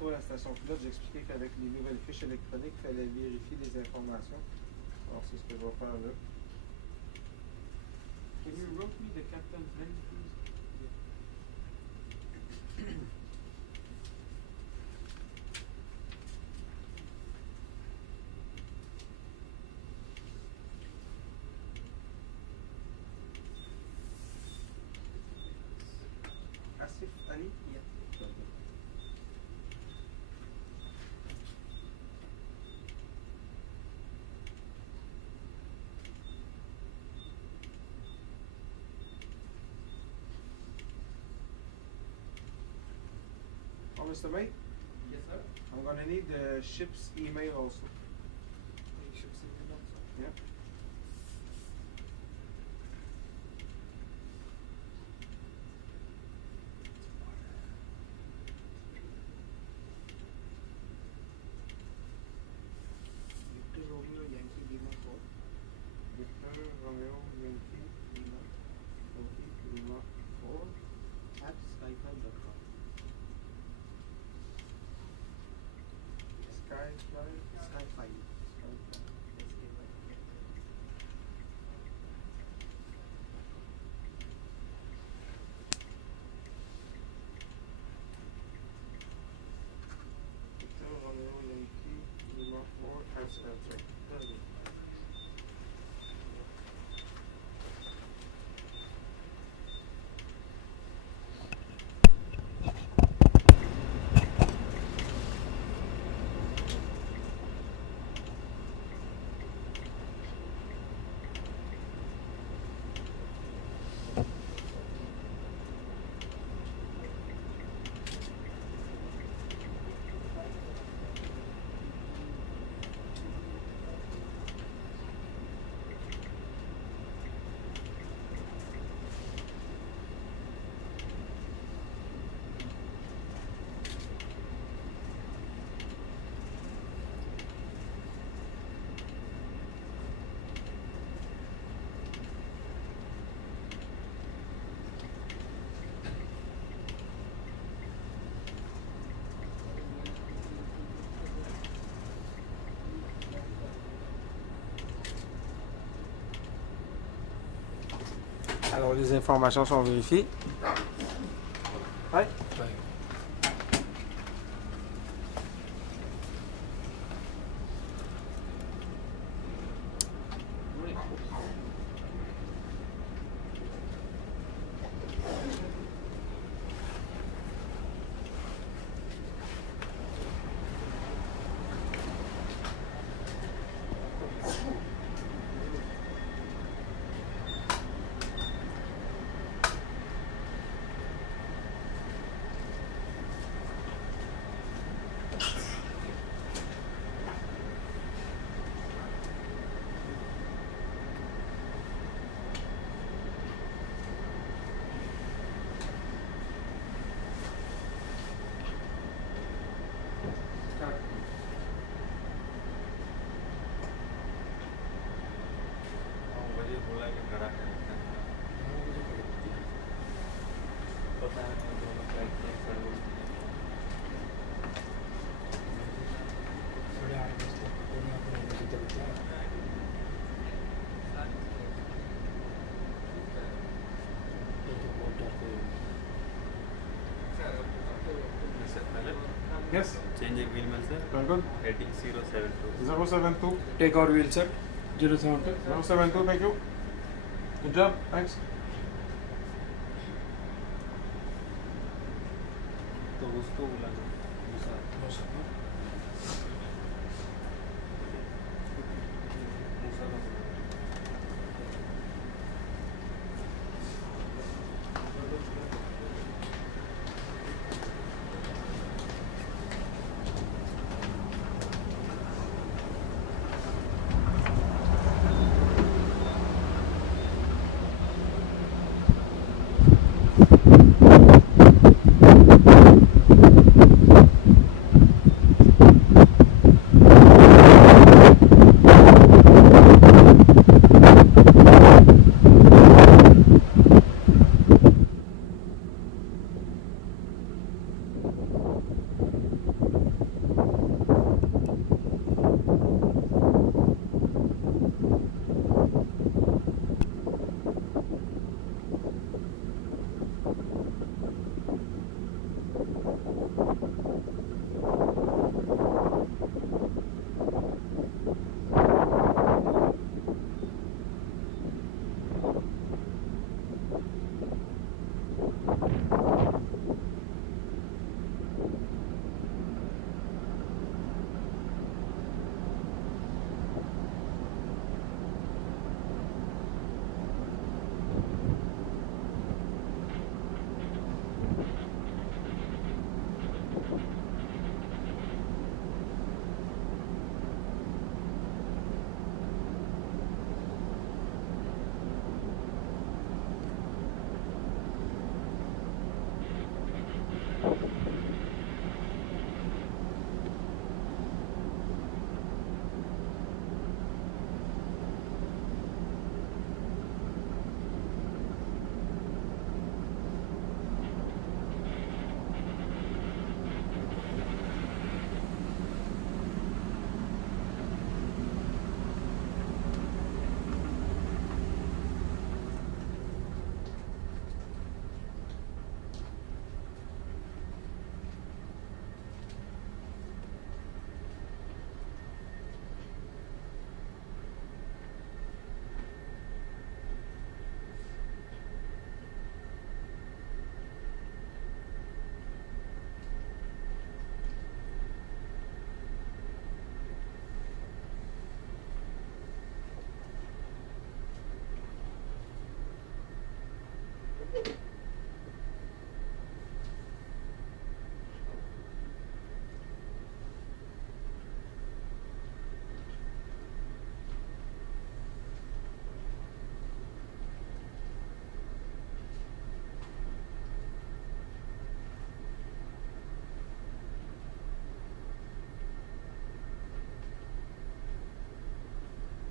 tantôt à la station pilote, j'expliquais qu'avec les nouvelles fiches électroniques, il fallait vérifier les informations. Alors, c'est ce que je vais faire là. Can you wrote me the captain's name, please? Asif Ali? Yeah. Oh, Mr. Mate, Yes, sir. I'm gonna need the ship's email also. You should see it also. Yep. Victor Romeo Yankee Lima 4 Victor Romeo Yankee Lima Lima 4 at skyfile.com. Skyfly. Skyfile. Victor Romeo Yankee Lima 4 at Skyfly. Alors, les informations sont vérifiées. Ouais. Yes. Changing wheel mill, sir. Very good. Heading 072. 072. Take our wheel set. 072. 072, thank you. Good job, thanks. तो उसको बुला दो Thank you.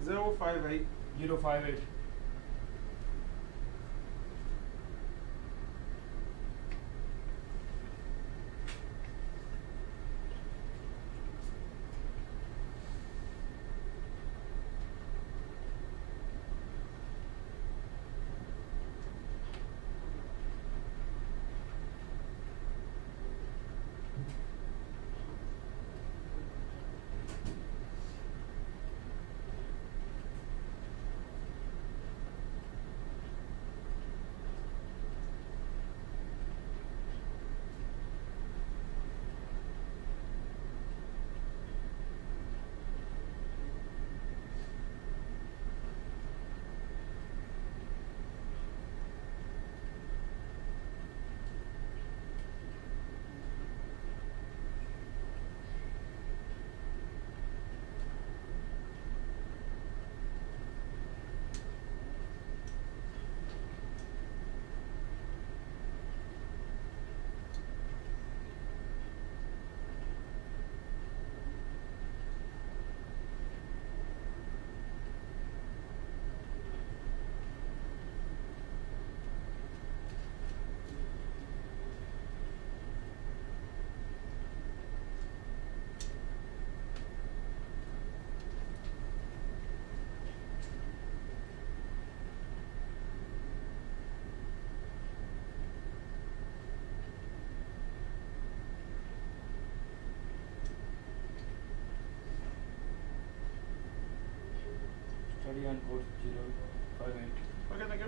058. 058. Study on code 058. Okay, thank you.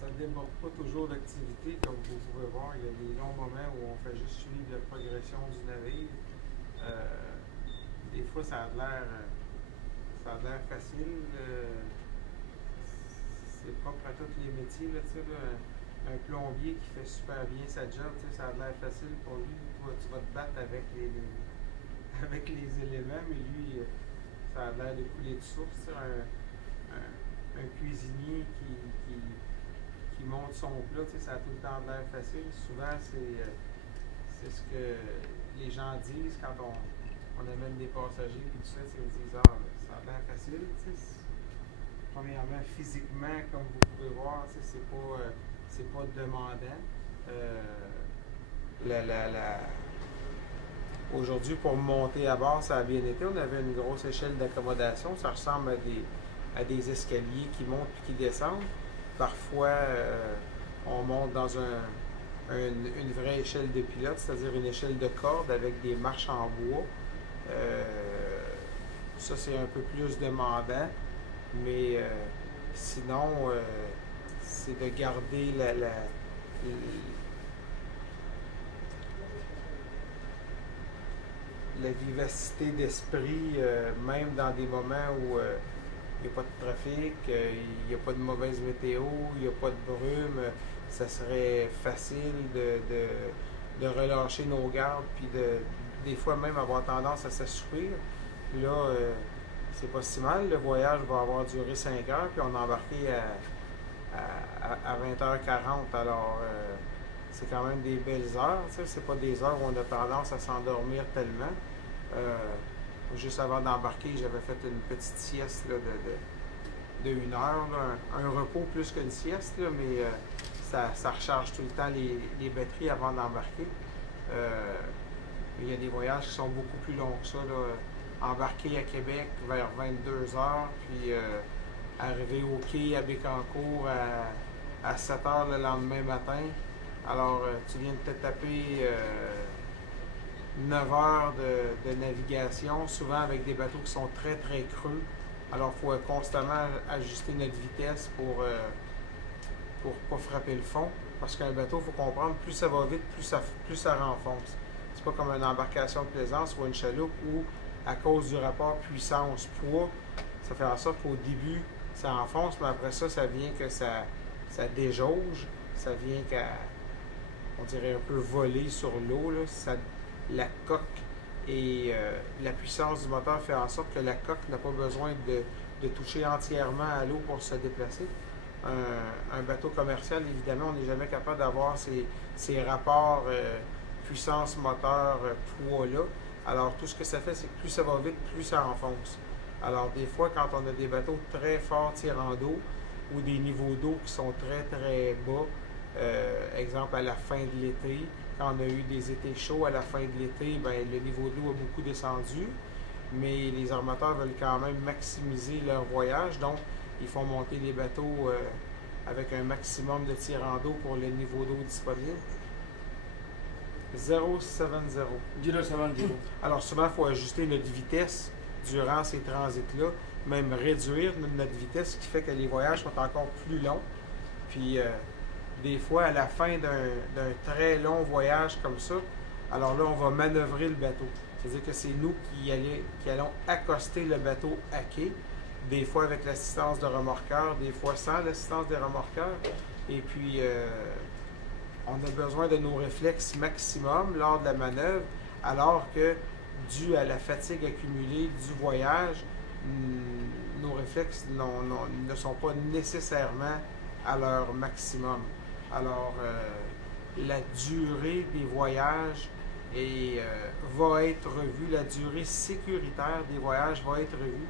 Ça ne déborde pas toujours d'activité, comme vous pouvez voir. Il y a des longs moments où on fait juste suivre la progression du navire. Des fois, ça a l'air facile. C'est propre à tous les métiers. Là, un plombier qui fait super bien sa job, ça a l'air facile pour lui. Toi, tu vas te battre avec avec les éléments, mais lui, ça a l'air de couler de source. Un cuisinier qui monte son plat, ça a tout le temps l'air facile. Souvent, c'est ce que les gens disent quand on amène des passagers et tout ça, ils disent ça a l'air facile. Premièrement, physiquement, comme vous pouvez voir, c'est pas demandant. Aujourd'hui, pour monter à bord, ça a bien été. On avait une grosse échelle d'accommodation. Ça ressemble à des escaliers qui montent puis qui descendent. Parfois, on monte dans une vraie échelle de pilote, c'est-à-dire une échelle de corde avec des marches en bois. Ça, c'est un peu plus demandant, mais sinon, c'est de garder la vivacité d'esprit, même dans des moments où il n'y a pas de trafic, il n'y a pas de mauvaise météo, il n'y a pas de brume. Ça serait facile de relâcher nos gardes, puis des fois même avoir tendance à s'assoupir. Là, c'est pas si mal. Le voyage va avoir duré 5 heures, puis on a embarqué à 20h40. Alors, c'est quand même des belles heures. C'est pas des heures où on a tendance à s'endormir tellement. Juste avant d'embarquer, j'avais fait une petite sieste là, de 1 heure. Un repos plus qu'une sieste, là, mais ça recharge tout le temps les batteries avant d'embarquer. Il y a des voyages qui sont beaucoup plus longs que ça. Là. Embarquer à Québec vers 22 heures, puis arriver au quai à Bécancour à 7 heures le lendemain matin. Alors, tu viens de te taper 9 heures de navigation, souvent avec des bateaux qui sont très très creux. Alors, il faut constamment ajuster notre vitesse pour pas frapper le fond. Parce qu'un bateau, il faut comprendre, plus ça va vite, plus ça renfonce. C'est pas comme une embarcation de plaisance ou une chaloupe où, à cause du rapport puissance-poids, ça fait en sorte qu'au début, ça enfonce, mais après ça, ça vient que ça déjauge, ça vient qu'à, on dirait un peu voler sur l'eau. La coque et la puissance du moteur fait en sorte que la coque n'a pas besoin de toucher entièrement à l'eau pour se déplacer. Un bateau commercial, évidemment, on n'est jamais capable d'avoir ces rapports puissance moteur poids-là. Alors, tout ce que ça fait, c'est que plus ça va vite, plus ça enfonce. Alors, des fois, quand on a des bateaux très forts tirant d'eau ou des niveaux d'eau qui sont très, très bas, exemple à la fin de l'été, quand on a eu des étés chauds à la fin de l'été, ben, le niveau de l'eau a beaucoup descendu, mais les armateurs veulent quand même maximiser leur voyage, donc ils font monter les bateaux avec un maximum de tirant d'eau pour le niveau d'eau disponible. 070. 070. Alors souvent, il faut ajuster notre vitesse durant ces transits-là, même réduire notre vitesse, ce qui fait que les voyages sont encore plus longs. Puis des fois, à la fin d'un très long voyage comme ça, alors là, on va manœuvrer le bateau. C'est-à-dire que c'est nous qui allons accoster le bateau à quai, des fois avec l'assistance de remorqueurs, des fois sans l'assistance des remorqueurs. Et puis, on a besoin de nos réflexes maximum lors de la manœuvre, alors que, dû à la fatigue accumulée du voyage, nos réflexes ne sont pas nécessairement à leur maximum. Alors, la durée des voyages va être revue, la durée sécuritaire des voyages va être revue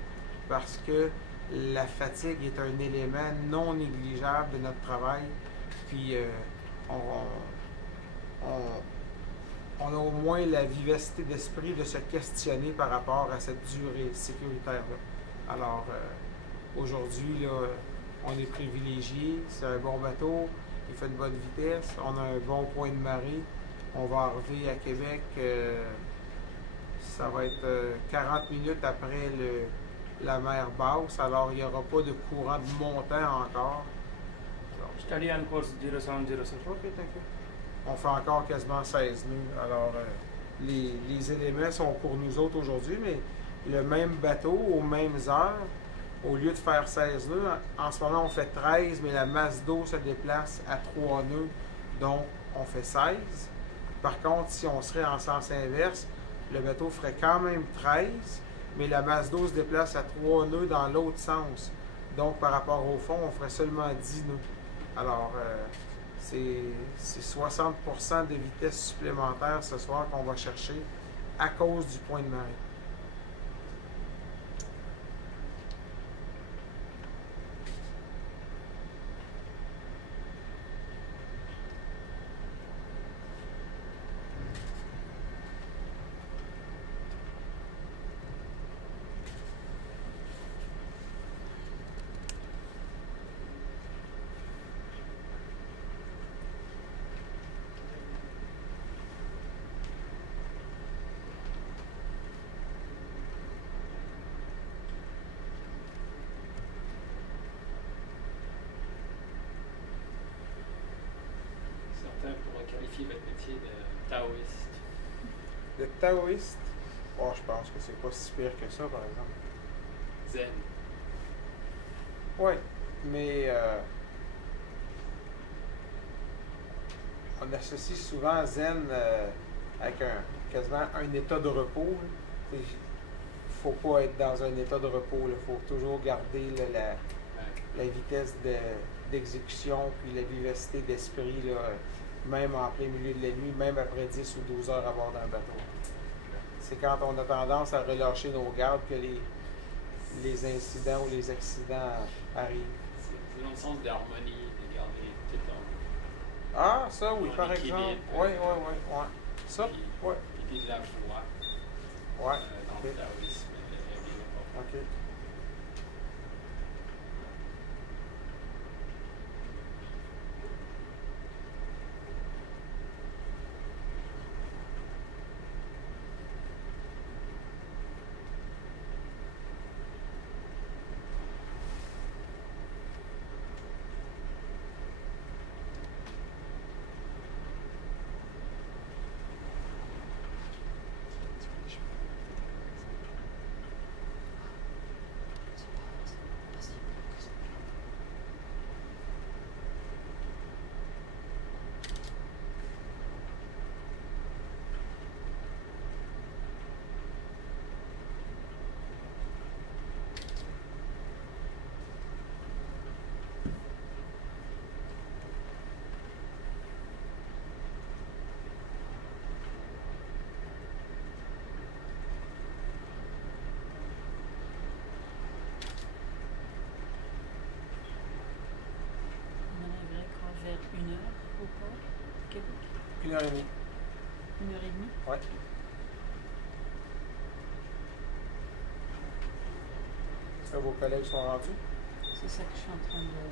parce que la fatigue est un élément non négligeable de notre travail. Puis, on a au moins la vivacité d'esprit de se questionner par rapport à cette durée sécuritaire-là. Alors, aujourd'hui, là, on est privilégié, c'est un bon bateau, il fait de bonne vitesse, on a un bon point de marée. On va arriver à Québec, ça va être 40 minutes après la mer basse, alors il n'y aura pas de courant de montant encore. Study on course 0707. Ok, t'inquiète. On fait encore quasiment 16 nœuds. Alors, les éléments sont pour nous autres aujourd'hui, mais le même bateau, aux mêmes heures, au lieu de faire 16 nœuds, en ce moment on fait 13, mais la masse d'eau se déplace à 3 nœuds, donc on fait 16. Par contre, si on serait en sens inverse, le bateau ferait quand même 13, mais la masse d'eau se déplace à 3 nœuds dans l'autre sens. Donc, par rapport au fond, on ferait seulement 10 nœuds. Alors, c'est 60% de vitesse supplémentaire ce soir qu'on va chercher à cause du point de marée. Qualifier votre métier de taoïste. De taoïste, oh, je pense que c'est pas si pire que ça, par exemple. Zen. Oui, mais on associe souvent zen avec quasiment un état de repos. Il ne faut pas être dans un état de repos. Il faut toujours garder la vitesse d'exécution puis la vivacité d'esprit, même en plein milieu de la nuit, même après 10 ou 12 heures à bord d'un bateau. C'est quand on a tendance à relâcher nos gardes que les incidents ou les accidents arrivent. C'est dans le sens d'harmonie, de garder tout en... Ah, ça, oui, en par équilibre, exemple. Oui. Ça, oui. Puis de la foi Ouais, dans ok. le taoïsme. OK. 1h30. 1h30. Ouais. Est-ce que vos collègues sont rendus? C'est ça que je suis en train de voir.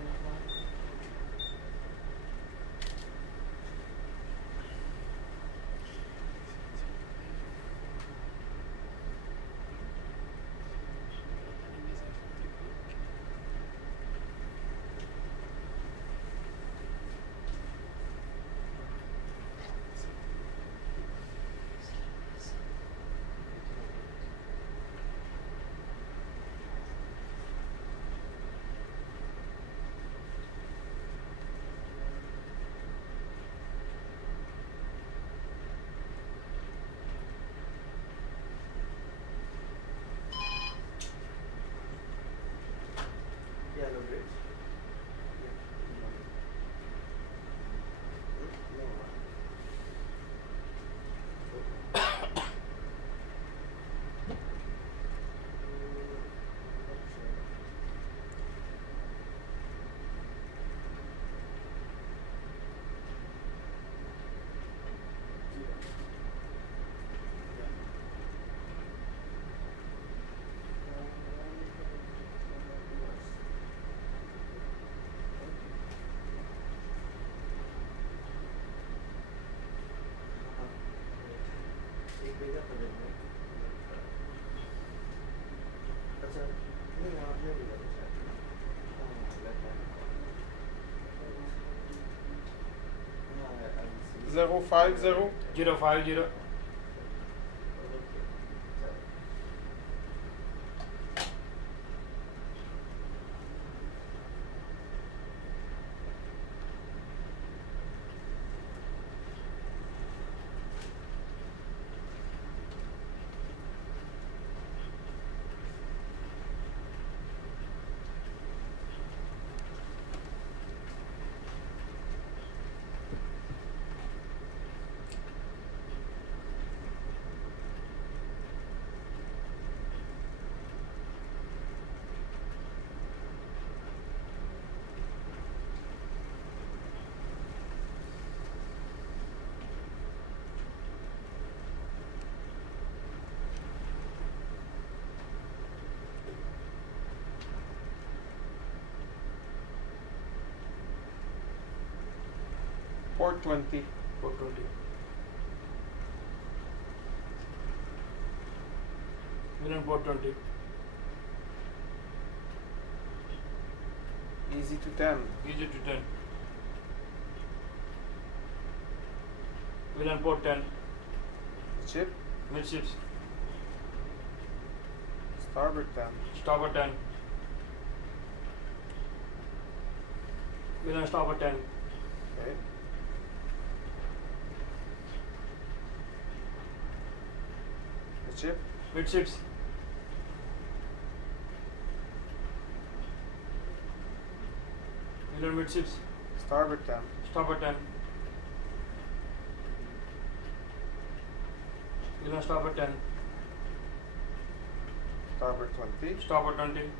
Piano Bridge. Zero 50. 050. Port 20. 420. Milan port 20. Easy to 10. Easy to 10. Milan port 10. Chip. Midships. Starboard 10. Starboard 10. Milan starboard 10. Okay. The chip. Midships. Milan midships. Starboard 10. Starboard 10. Milan starboard 10. Starboard 20. Starboard 20.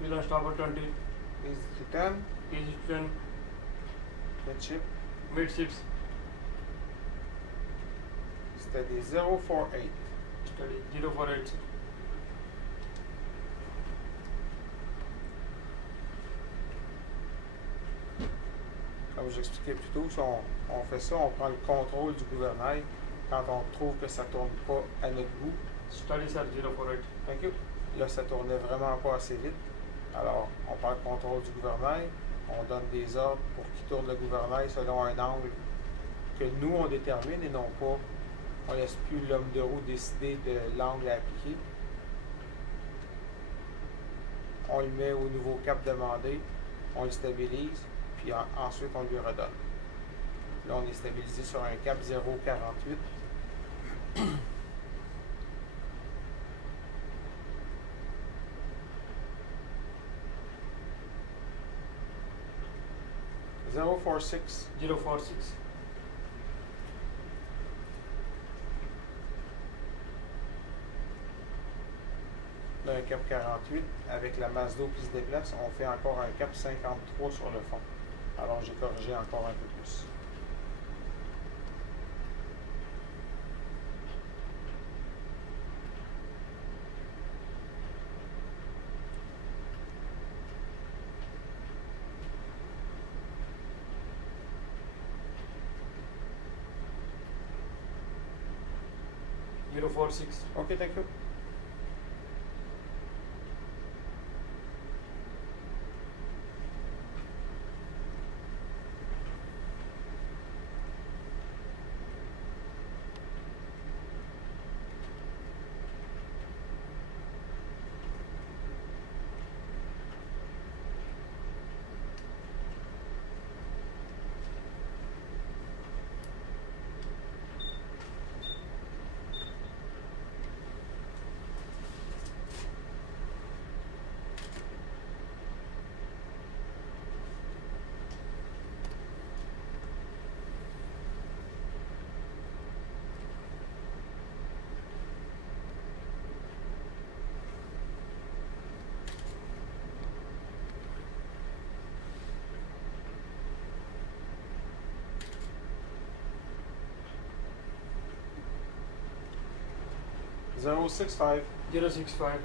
Milan starboard 20. Easy to 10. Easy to 10. Midship. Midships. Steady 048. Study 048. Comme j'expliquais plus tôt, si on fait ça, on prend le contrôle du gouvernail quand on trouve que ça tourne pas à notre goût. Study sir 048. Thank you. Là, ça tournait vraiment pas assez vite. Alors, on prend le contrôle du gouvernail, on donne des ordres pour qu'il tourne le gouvernail selon un angle que nous, on détermine et non pas, on laisse plus l'homme de roue décider de l'angle à appliquer. On le met au nouveau cap demandé, on le stabilise, puis ensuite on lui redonne. Là, on est stabilisé sur un cap 0,48. Zero 46. 046. Là, un cap 48. Avec la masse d'eau qui se déplace, on fait encore un cap 53 sur le fond. Alors j'ai corrigé encore un peu plus. Zero 46. Okay, thank you. Zero 65. 065.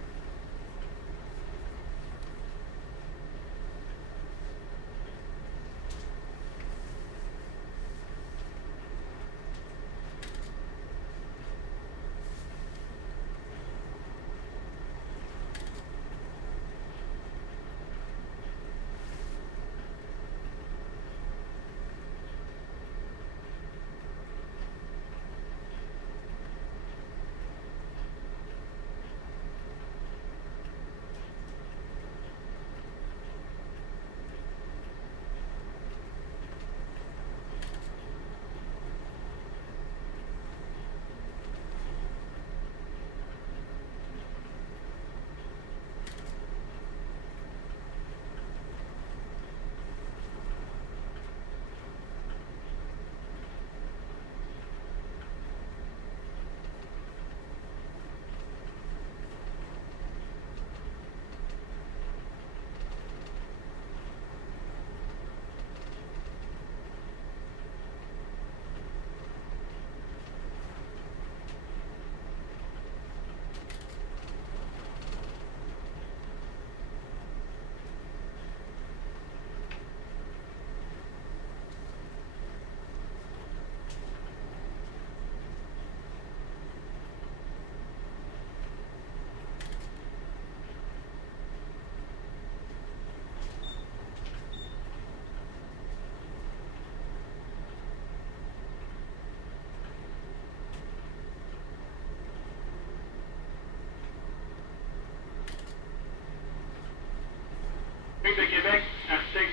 De Québec, Arctic.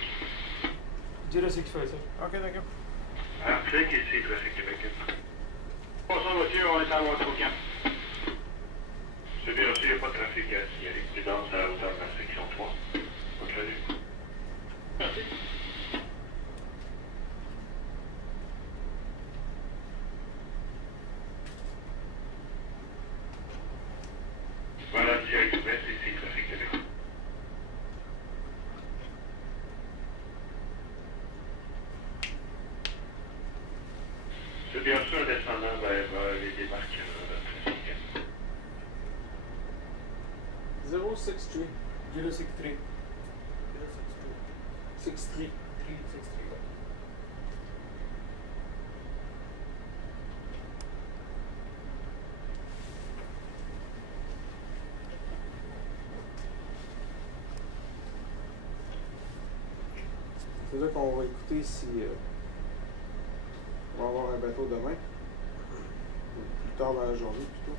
065, sir. Okay, thank you. Arctic, ici, Trafic Québec. Bonsoir, monsieur, on est à votre camp. C'est bien reçu, il n'y a pas de trafic à signaler. Prudence à la hauteur de la section 3. Bonne journée. Merci. Voilà, direct ouest, ici, Trafic Québec. C'est bien sûr, descendant vers les débarques de trafic. 063. 063. 63. 363. C'est là qu'on va écouter si on va avoir un bateau demain. Ou plus tard dans la journée plutôt.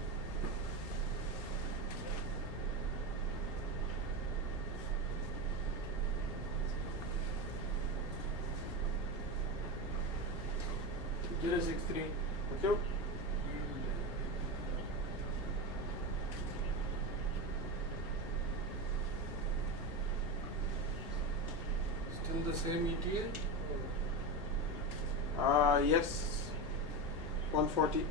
Zero 63. Ok. Still the same ETA? Yes. 140.